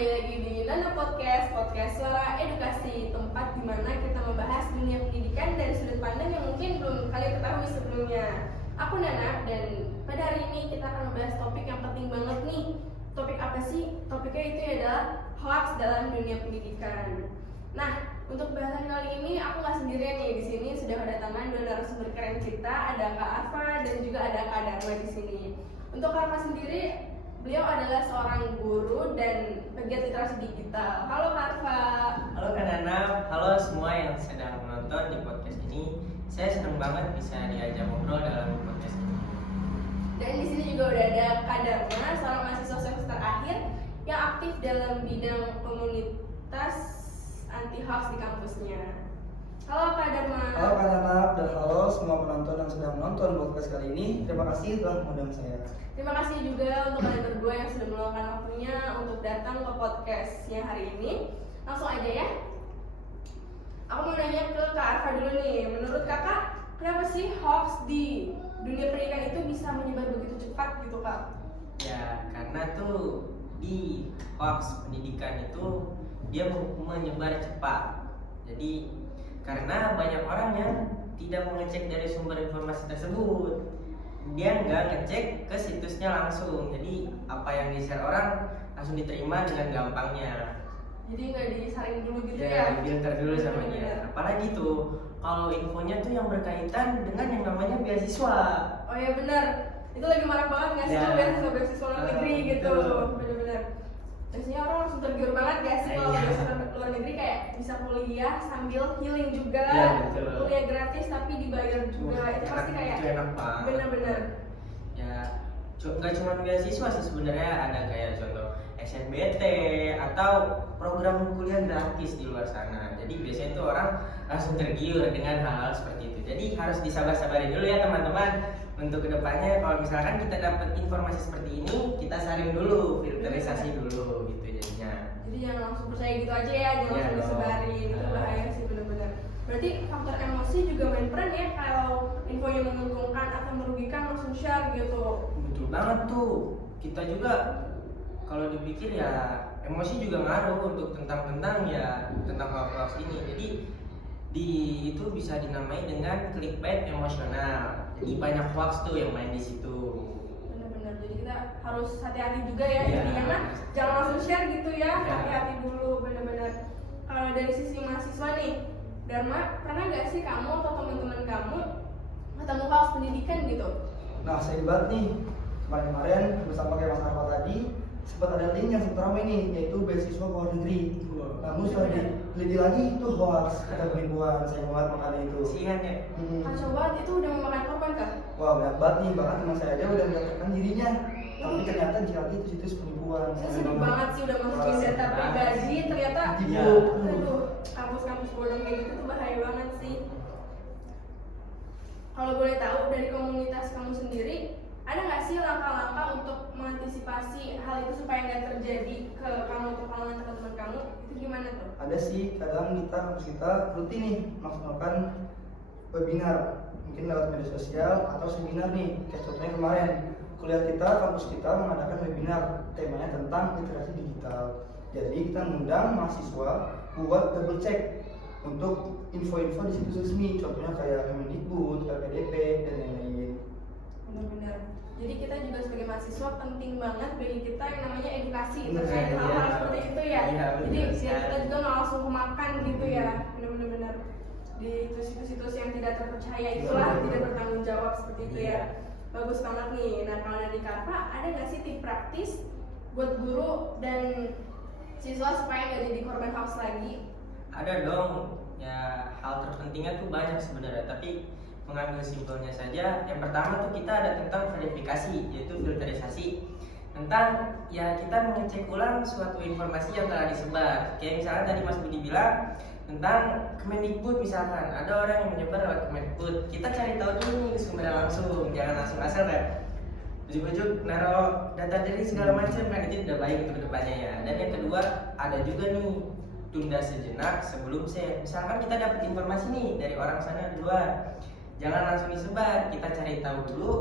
kembali lagi di Nano Podcast, podcast suara edukasi, tempat di mana kita membahas dunia pendidikan dari sudut pandang yang mungkin belum kalian ketahui sebelumnya. Aku Nana, dan pada hari ini kita akan membahas topik yang penting banget nih. Topik apa sih? Topiknya itu adalah hoax dalam dunia pendidikan. Nah, untuk bahasan kali ini aku nggak sendirian nih. Di sini sudah kedatangan dua narasumber keren kita, ada Kak Arfa dan juga ada Kak Dharma di sini. Untuk Kak Arfa sendiri, beliau adalah seorang guru dan pegiat literasi digital. Halo Kak Arfa. Halo Kak Nana, halo semua yang sedang menonton di podcast ini. Saya senang banget bisa diajak ngobrol dalam podcast ini. Dan di sini juga udah ada Kak Dharma, seorang mahasiswa semester akhir yang aktif dalam bidang komunitas anti hoax di kampusnya. Halo Kak Dharma. Halo Kak Nana, dan halo semua penonton yang sedang menonton podcast kali ini. Terima kasih telah mengundang saya. Terima kasih juga untuk kalian berdua yang sudah meluangkan waktunya untuk datang ke podcastnya hari ini. Langsung aja ya. Aku mau nanya ke Kak Arfa dulu nih. Menurut kakak, kenapa sih hoax di dunia pendidikan itu bisa menyebar begitu cepat gitu Kak? Ya, karena tuh di hoax pendidikan itu dia menyebar cepat. Jadi karena banyak orang yang tidak mengecek dari sumber informasi tersebut, dia nggak ngecek ke situsnya langsung. Jadi apa yang di-share orang langsung diterima dengan gampangnya. Jadi nggak disaring dulu gitu ya? Filter dulu sama dia. Apalagi tuh kalau infonya tuh yang berkaitan dengan yang namanya beasiswa. Oh ya benar, itu lagi marak banget nggak sih Ya. tuh beasiswa luar negeri gitu. Betul. Bener-bener. Biasanya orang langsung tergiur banget gak sih kalau Iya. beasiswa luar negeri, kayak bisa kuliah sambil healing juga, Iya, betul. kuliah gratis tapi dibayar juga. Itu pasti kayak itu enak banget. bener-bener. Ya, nggak cuma beasiswa sih sebenarnya, ada kayak contoh SNBT atau program kuliah gratis di luar sana. Jadi biasanya tuh orang langsung tergiur dengan hal-hal seperti itu. Jadi harus disabar-sabarin dulu ya teman-teman. Untuk kedepannya kalau misalkan kita dapat informasi seperti ini, kita saring dulu, filterisasi dulu gitu jadinya. Jadi jangan langsung percaya gitu aja ya, jangan Iya langsung dong. disebarin. Itu bahaya sih bener-bener. Berarti faktor emosi juga main peran ya, kalau infonya menguntungkan atau merugikan langsung share gitu. Betul banget tuh. Kita juga kalau dipikir ya emosi juga ngaruh untuk tentang hoax ini. Jadi itu bisa dinamai dengan clickbait emosional. Jadi banyak hoax tuh yang main di situ. Bener-bener, jadi kita harus hati-hati juga ya, Iya. intinya mah jangan langsung share gitu ya, Iya. hati-hati dulu bener-bener. Kalau dari sisi mahasiswa nih, Dharma, pernah gak sih kamu atau teman-teman kamu ketemu hoax pendidikan gitu? Nah, saya debat nih kemarin bersama kayak Mas Arfa tadi, sempat ada link yang sempat ramai nih, yaitu beasiswa ke luar negeri. Namun setelah diteliti lagi itu hoax, kata penipuan. Saya banget makanya itu. Kasihan ya. Kacau banget, itu udah memakan korban kah? Wah, banyak banget nih, bahkan teman saya aja udah mendaftarkan dirinya. Tapi ternyata jika itu situs penipuan. Saya sedih banget sih udah masukin data pribadi, ternyata Iya. aduh, kampus-kampus bodong kayak gitu tuh bahaya banget sih. Kalau boleh tahu dari komunitas kamu sendiri, ada nggak sih langkah-langkah untuk mengantisipasi hal itu supaya nggak terjadi ke kamu, ke kalangan teman-teman kamu? Itu gimana tuh? Ada sih, kadang kita rutin nih melaksanakan webinar, mungkin lewat media sosial atau seminar nih. Kayak contohnya kemarin kuliah kita, kampus kita mengadakan webinar temanya tentang literasi digital. Jadi kita mengundang mahasiswa buat double check untuk info-info di situs resmi, contohnya kayak Kemendikbud, LPDP, dan lain-lain. Benar-benar. Jadi kita juga sebagai mahasiswa penting banget bagi kita yang namanya edukasi Benar, terkait iya. hal-hal seperti itu ya. Iya, Jadi benar biar kita sekali. juga nggak langsung kemakan gitu ya. Benar-benar di situs-situs yang tidak terpercaya itulah, Benar. tidak bertanggung jawab seperti itu Iya. ya. Bagus banget nih. Nah kalau dari Karva, ada nggak sih tips praktis buat guru dan siswa supaya nggak jadi korban hoax lagi? Ada dong. Ya, hal terpentingnya tuh banyak sebenarnya, tapi mengambil simpelnya saja. Yang pertama tuh kita ada tentang verifikasi, yaitu filterisasi. Tentang ya kita mengecek ulang suatu informasi yang telah disebar. Kayak misalnya tadi Mas Budi bilang tentang Kemendikbud, misalkan ada orang yang menyebar lewat Kemendikbud, kita cari tahu dulu nih sumbernya langsung, jangan langsung asal ya ujuk-ujuk naruh data dari segala macam, kan itu tidak baik untuk kedepannya ya. Dan yang kedua ada juga nih, tunda sejenak sebelum share. Misalkan kita dapat informasi nih dari orang sana di luar, jangan langsung disebar, kita cari tahu dulu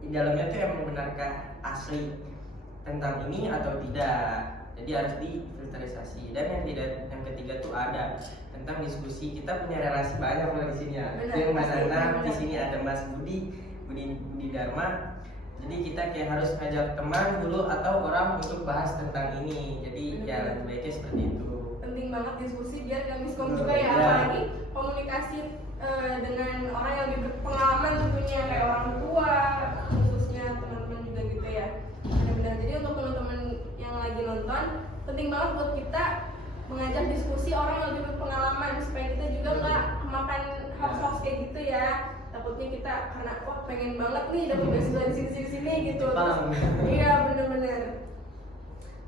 di dalamnya tuh emang benarkah asli tentang ini atau tidak. Jadi jadi harus difilterisasi. Dan yang ketiga tuh ada tentang diskusi. Kita punya relasi banyak loh di sini ya. Benar, Yang Mas pasti, Nana, benar. di sini ada Mas Budi Dharma. Jadi kita kayak harus ngajak teman dulu atau orang untuk bahas tentang ini. Jadi ya lebih baiknya seperti itu. Penting banget diskusi biar gak miskom Benar. juga ya, Ya. apalagi komunikasi dengan orang yang lebih berpengalaman tentunya kayak orang tua, khususnya teman-teman juga gitu ya. Benar-benar. Jadi untuk teman-teman yang lagi nonton, penting banget buat kita mengajak diskusi orang yang lebih berpengalaman supaya kita juga nggak kemakan hoax-hoax kayak gitu ya. Takutnya kita karena wah pengen banget nih dapat beasiswa di sini gitu. Jepang. Iya bener-bener.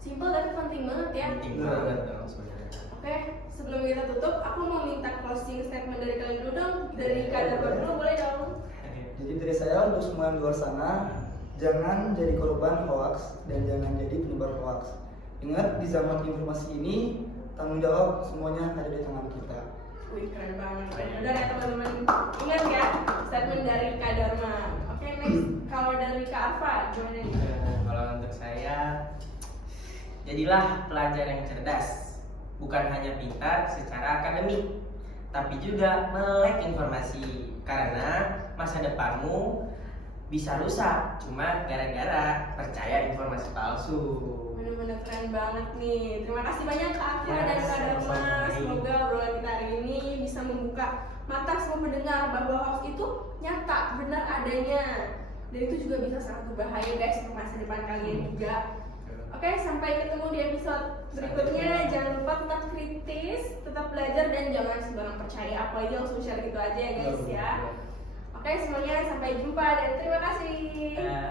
Simple tapi penting banget ya. Penting banget dong sebenarnya. Oke, sebelum kita tutup, aku mau minta closing statement dari kalian dulu dong. Dari Kak Darma dulu boleh dong. Jadi dari saya untuk semua yang di luar sana, jangan jadi korban hoax dan jangan jadi penyebar hoax. Ingat di zaman informasi ini tanggung jawab semuanya ada di tangan kita. Wih keren banget. Udah ya teman-teman. Ingat ya statement dari Kak Darma. Oke next, kalau dari Kak Arfa gimana nih? Kalau untuk saya, jadilah pelajar yang cerdas, bukan hanya pintar secara akademik, tapi juga melek informasi. Karena masa depanmu bisa rusak cuma gara-gara percaya informasi palsu. Bener-bener keren banget nih. Terima kasih banyak Kak Arfa Ya, dan Kak Darma. sama-sama. Semoga obrolan kita hari ini bisa membuka mata semua pendengar bahwa hoax itu nyata, benar adanya. Dan itu juga bisa sangat berbahaya guys untuk masa depan kalian juga. Oke, sampai ketemu di episode berikutnya. Jangan lupa tetap kritis, tetap belajar dan jangan sembarang percaya apa aja langsung share gitu aja ya guys ya. Oke, semuanya sampai jumpa dan terima kasih. Ya.